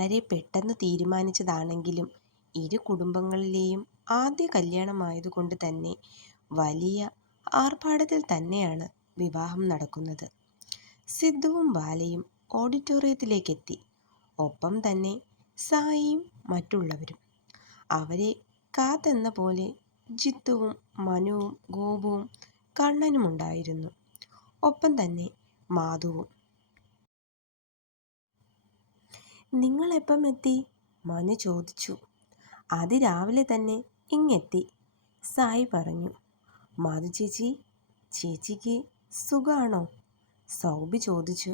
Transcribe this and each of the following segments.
വളരെ പെട്ടെന്ന് തീരുമാനിച്ചതാണെങ്കിലും ഇരു കുടുംബങ്ങളിലെയും ആദ്യ കല്യാണമായതുകൊണ്ട് തന്നെ വലിയ ആർഭാടത്തിൽ തന്നെയാണ് വിവാഹം നടക്കുന്നത്. സിദ്ധുവും ബാലയും ഓഡിറ്റോറിയത്തിലേക്കെത്തി. ഒപ്പം തന്നെ സായിയും മറ്റുള്ളവരും. അവരെ കാത്തെന്ന പോലെ ജിത്തുവും മനുവും ഗോപുവും കണ്ണനുമുണ്ടായിരുന്നു. ഒപ്പം തന്നെ മാധുവും. "നിങ്ങളെപ്പം എത്തി?" മനു ചോദിച്ചു. "അതിരാവിലെ തന്നെ ഇങ്ങെത്തി," സായി പറഞ്ഞു. "മാധു ചേച്ചിക്ക് സുഖാണോ?" സൗബി ചോദിച്ചു.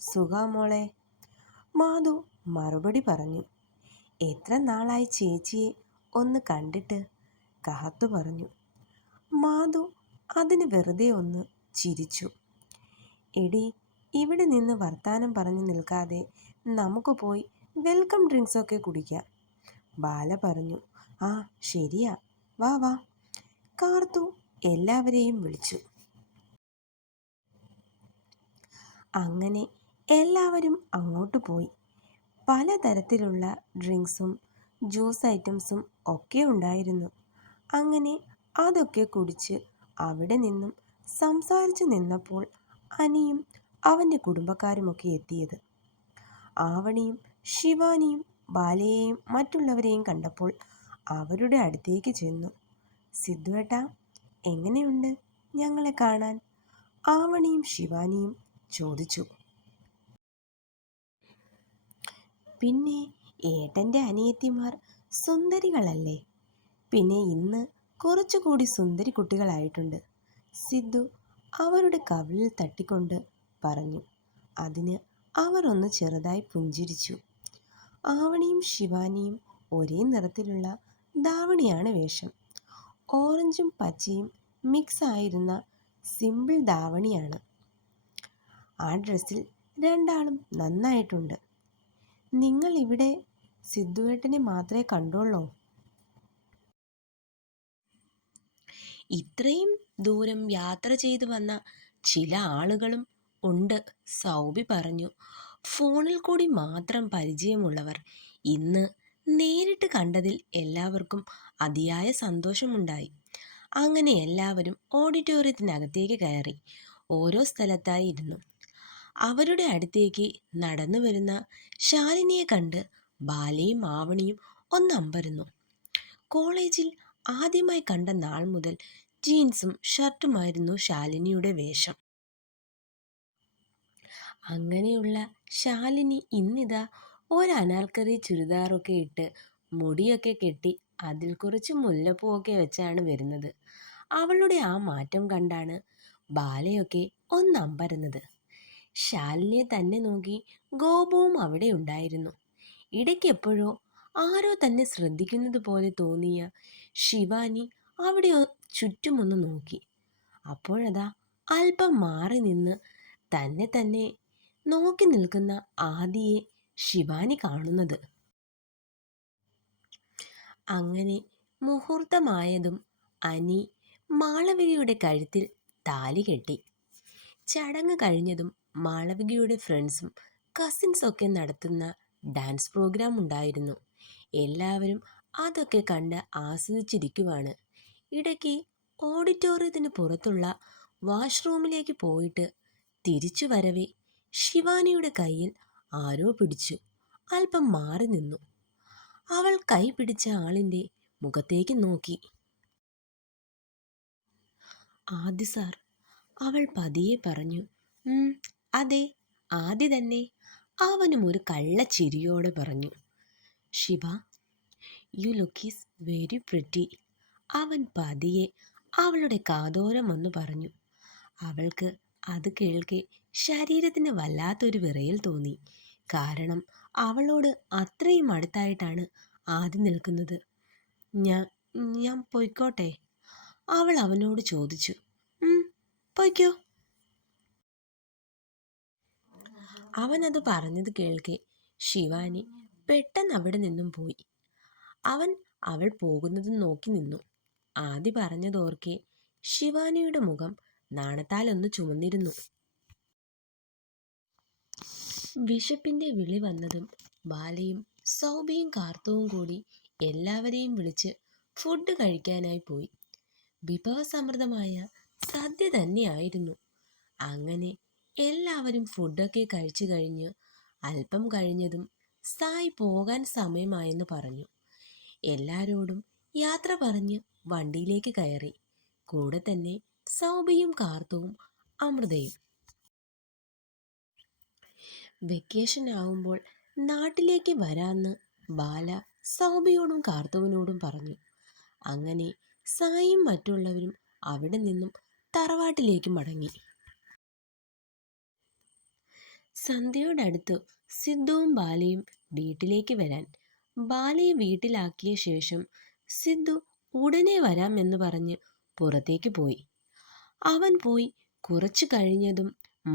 സുഖാ മോളെ," മാധു മറുപടി പറഞ്ഞു. "എത്ര നാളായി ചേച്ചിയെ ഒന്ന് കണ്ടിട്ട്?" കഹത്തു പറഞ്ഞു. മാധു അതിന് വെറുതെ ഒന്ന് ചിരിച്ചു. "എടി, ഇവിടെ നിന്ന് വർത്താനം പറഞ്ഞു നിൽക്കാതെ നമുക്ക് പോയി വെൽക്കം ഡ്രിങ്ക്സ് ഒക്കെ കുടിക്കാം," ബാല പറഞ്ഞു. "ആ ശരിയാ, വാ വാ," കാർത്തു എല്ലാവരെയും വിളിച്ചു. അങ്ങനെ എല്ലാവരും അങ്ങോട്ട് പോയി. പലതരത്തിലുള്ള ഡ്രിങ്ക്സും ജ്യൂസ് ഐറ്റംസും ഒക്കെ ഉണ്ടായിരുന്നു. അങ്ങനെ അതൊക്കെ കുടിച്ച് അവിടെ നിന്നും സംസാരിച്ചു നിന്നപ്പോൾ അനിയും അവൻ്റെ കുടുംബക്കാരുമൊക്കെ എത്തിയത്. ആവണിയും ശിവാനിയും ബാലയെയും മറ്റുള്ളവരെയും കണ്ടപ്പോൾ അവരുടെ അടുത്തേക്ക് ചെന്നു. "സിദ്ധുവേട്ടാ, എങ്ങനെയുണ്ട് ഞങ്ങളെ കാണാൻ?" ആവണിയും ശിവാനിയും ചോദിച്ചു. "പിന്നെ ഏട്ടൻ്റെ അനിയത്തിമാർ സുന്ദരികളല്ലേ? പിന്നെ ഇന്ന് കുറച്ചുകൂടി സുന്ദരി കുട്ടികളായിട്ടുണ്ട്," സിദ്ധു അവരുടെ കവിളിൽ തട്ടിക്കൊണ്ട് പറഞ്ഞു. അതിന് അവർ ഒന്ന് ചെറുതായി പുഞ്ചിരിച്ചു. ആവണിയും ശിവാനിയും ഒരേ നിറത്തിലുള്ള ധാവണിയാണ് വേഷം. ഓറഞ്ചും പച്ചയും മിക്സ് ആയിരുന്ന സിമ്പിൾ ധാവണിയാണ്. ആ ഡ്രസ്സിൽ രണ്ടാളും നന്നായിട്ടുണ്ട്. "നിങ്ങൾ ഇവിടെ സിദ്ധുവേട്ടനെ മാത്രമേ കണ്ടുള്ളൂ?" "ഇത്രയും ദൂരം യാത്ര ചെയ്തു വന്ന ചില ആളുകളും ഉണ്ട്," സൗബി പറഞ്ഞു. "ഫോണിൽ കൂടി മാത്രം പരിചയമുള്ളവർ. ഇന്ന് നേരിട്ട് കണ്ടതിൽ എല്ലാവർക്കും അതിയായ സന്തോഷമുണ്ടായി." അങ്ങനെ എല്ലാവരും ഓഡിറ്റോറിയത്തിനകത്തേക്ക് കയറി ഓരോ സ്ഥലത്തായി ഇരുന്നു. അവരുടെ അടുത്തേക്ക് നടന്നു വരുന്ന ശാലിനിയെ കണ്ട് ബാലയും ആവണിയും ഒന്നമ്പരന്നു. കോളേജിൽ ആദ്യമായി കണ്ട നാൾ മുതൽ ജീൻസും ഷർട്ടുമായിരുന്നു ശാലിനിയുടെ വേഷം. അങ്ങനെയുള്ള ശാലിനി ഇന്നിതാ ഒരു അനാർക്കലി ചുരിദാറൊക്കെ ഇട്ട് മുടിയൊക്കെ കെട്ടി അതിൽ കുറച്ച് മുല്ലപ്പൂവൊക്കെ വെച്ചാണ് വരുന്നത്. അവളുടെ ആ മാറ്റം കണ്ടാണ് ബാലയൊക്കെ ഒന്നമ്പരന്നത്. ശാലിനിയെ തന്നെ നോക്കി ഗോപുവും അവിടെ ഉണ്ടായിരുന്നു. ഇടയ്ക്കെപ്പോഴോ ആരോ തന്നെ ശ്രദ്ധിക്കുന്നത് പോലെ തോന്നിയ ശിവാനി അവിടെ ചുറ്റുമൊന്ന് നോക്കി. അപ്പോഴതാ അല്പം മാറി നിന്ന് തന്നെ നോക്കി നിൽക്കുന്ന ആദിയെ ശിവാനി കാണുന്നത്. അങ്ങനെ മുഹൂർത്തമായതും അനി മാളവികയുടെ കഴുത്തിൽ താലി കെട്ടി. ചടങ്ങ് കഴിഞ്ഞതും മാളവികയുടെ ഫ്രണ്ട്സും കസിൻസൊക്കെ നടത്തുന്ന ഡാൻസ് പ്രോഗ്രാം ഉണ്ടായിരുന്നു. എല്ലാവരും അതൊക്കെ കണ്ട് ആസ്വദിച്ചിരിക്കുവാണ്. ഇടയ്ക്ക് ഓഡിറ്റോറിയത്തിന് പുറത്തുള്ള വാഷ്റൂമിലേക്ക് പോയിട്ട് തിരിച്ചു വരവേ ശിവാനിയുടെ കയ്യിൽ ആരോ പിടിച്ചു അല്പം മാറി നിന്നു. അവൾ കൈ പിടിച്ച ആളിൻ്റെ മുഖത്തേക്ക് നോക്കി. "ആദി സാർ," അവൾ പതിയെ പറഞ്ഞു. അതെ, ആദി തന്നെ," അവനും ഒരു കള്ളച്ചിരിയോടെ പറഞ്ഞു. "Shiva, you look is very pretty," അവൻ പതിയെ അവളുടെ കാതോരം വന്നു പറഞ്ഞു. അവൾക്ക് അത് കേൾക്കെ ശരീരത്തിന് വല്ലാത്തൊരു വിറയൽ തോന്നി. കാരണം അവളോട് അത്രയും അടുത്തായിട്ടാണ് ആദി നിൽക്കുന്നത്. ഞാൻ പൊയ്ക്കോട്ടെ?" അവൾ അവനോട് ചോദിച്ചു. പൊയ്ക്കോ." അവനത് പറഞ്ഞത് കേൾക്കെ ശിവാനി പെട്ടെന്ന് അവിടെ നിന്നും പോയി. അവൾ പോകുന്നത് നോക്കി നിന്നു. ആദി പറഞ്ഞതോർക്കെ ശിവാനിയുടെ മുഖം നാണത്താലൊന്ന് ചുമന്നിരുന്നു. വിശപ്പിൻ്റെ വിളി വന്നതും ബാലയും സൗബിയും കാർത്തവും കൂടി എല്ലാവരെയും വിളിച്ച് ഫുഡ് കഴിക്കാനായി പോയി. വിഭവസമൃദ്ധമായ സദ്യ തന്നെയായിരുന്നു. അങ്ങനെ എല്ലാവരും ഫുഡൊക്കെ കഴിച്ചു കഴിഞ്ഞ് അല്പം കഴിഞ്ഞതും സായി പോകാൻ സമയമായെന്ന് പറഞ്ഞു. എല്ലാരോടും യാത്ര പറഞ്ഞ് വണ്ടിയിലേക്ക് കയറി. കൂടെ തന്നെ സൗബിയും കാർത്തവും അമൃതയും. വെക്കേഷൻ ആവുമ്പോൾ നാട്ടിലേക്ക് വരാന്ന് ബാല സൗബിയോടും കാർത്തവനോടും പറഞ്ഞു. അങ്ങനെ സായിയും മറ്റുള്ളവരും അവിടെ നിന്നും തറവാട്ടിലേക്ക് മടങ്ങി. സന്ധ്യയോടടുത്ത് സിദ്ധുവും ബാലയും വീട്ടിലേക്ക് വരാൻ ബാലയെ വീട്ടിലാക്കിയ ശേഷം സിദ്ധു ഉടനെ വരാമെന്ന് പറഞ്ഞ് പുറത്തേക്ക് പോയി. അവൻ പോയി കുറച്ചു കഴിഞ്ഞതും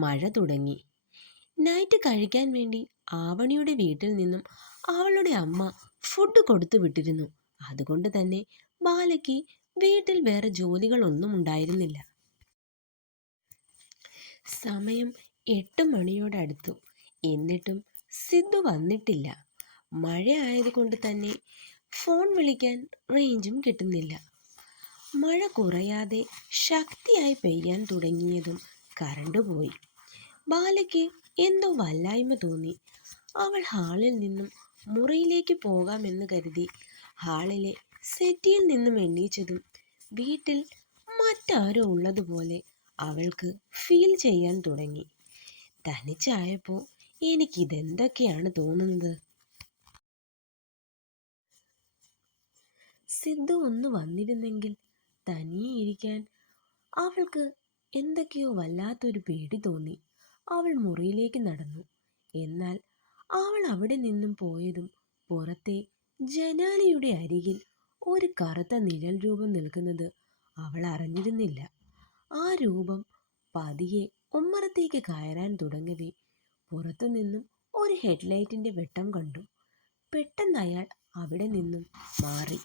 മഴ തുടങ്ങി. നൈറ്റ് കഴിക്കാൻ വേണ്ടി ആവണിയുടെ വീട്ടിൽ നിന്നും അവളുടെ അമ്മ ഫുഡ് കൊടുത്തു വിട്ടിരുന്നു. അതുകൊണ്ട് തന്നെ ബാലയ്ക്ക് വീട്ടിൽ വേറെ ജോലികളൊന്നും ഉണ്ടായിരുന്നില്ല. സമയം 8 മണിയോടടുത്തു. എന്നിട്ടും സിദ്ധു വന്നിട്ടില്ല. മഴ ആയതുകൊണ്ട് തന്നെ ഫോൺ വിളിക്കാൻ റേഞ്ചും കിട്ടുന്നില്ല. മഴ കുറയാതെ ശക്തിയായി പെയ്യാൻ തുടങ്ങിയതും കറണ്ട് പോയി. ബാലയ്ക്ക് എന്തോ വല്ലായ്മ തോന്നി. അവൾ ഹാളിൽ നിന്നും മുറിയിലേക്ക് പോകാമെന്ന് കരുതി ഹാളിലെ സെറ്റിയിൽ നിന്നും എണ്ണീച്ചതും വീട്ടിൽ മറ്റാരോ ഉള്ളതുപോലെ അവൾക്ക് ഫീൽ ചെയ്യാൻ തുടങ്ങി. തനിച്ചായപ്പോൾ എനിക്കിതെന്തൊക്കെയാണ് തോന്നുന്നത്. സിദ്ധു ഒന്ന് വന്നിരുന്നെങ്കിൽ തനിയെ ഇരിക്കാൻ. അവൾക്ക് എന്തൊക്കെയോ വല്ലാത്തൊരു പേടി തോന്നി. അവൾ മുറിയിലേക്ക് നടന്നു. എന്നാൽ അവൾ അവിടെ നിന്നും പോയതും പുറത്തെ ജനാലയുടെ അരികിൽ ഒരു കറുത്ത നിഴൽ രൂപം നിൽക്കുന്നത് അവൾ അറിഞ്ഞിരുന്നില്ല. ആ രൂപം പതിയെ ഉമ്മറത്തേക്ക് കയറാൻ തുടങ്ങവേ പുറത്തുനിന്നും ഒരു ഹെഡ്ലൈറ്റിന്റെ വെട്ടം കണ്ടു. പെട്ടെന്ന് അയാൾ അവിടെ നിന്നും മാറി.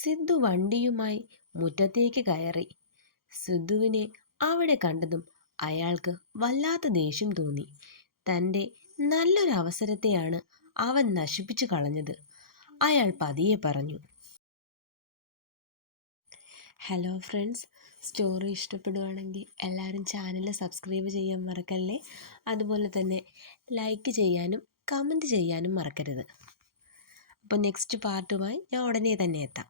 സിദ്ധു വണ്ടിയുമായി മുറ്റത്തേക്ക് കയറി. സിദ്ധുവിനെ അവിടെ കണ്ടതും അയാൾക്ക് വല്ലാത്ത ദേഷ്യം തോന്നി. തൻ്റെ നല്ലൊരു അവസരത്തെയാണ് അവൻ നശിപ്പിച്ചു കളഞ്ഞത്. അയാൾ പതിയെ പറഞ്ഞു. ഹലോ ഫ്രണ്ട്സ്, സ്റ്റോറി ഇഷ്ടപ്പെടുകയാണെങ്കിൽ എല്ലാവരും ചാനൽ സബ്സ്ക്രൈബ് ചെയ്യാൻ മറക്കല്ലേ. അതുപോലെ തന്നെ ലൈക്ക് ചെയ്യാനും കമൻറ്റ് ചെയ്യാനും മറക്കരുത്. അപ്പോൾ നെക്സ്റ്റ് പാർട്ടുമായി ഞാൻ ഉടനെ തന്നെ എത്താം.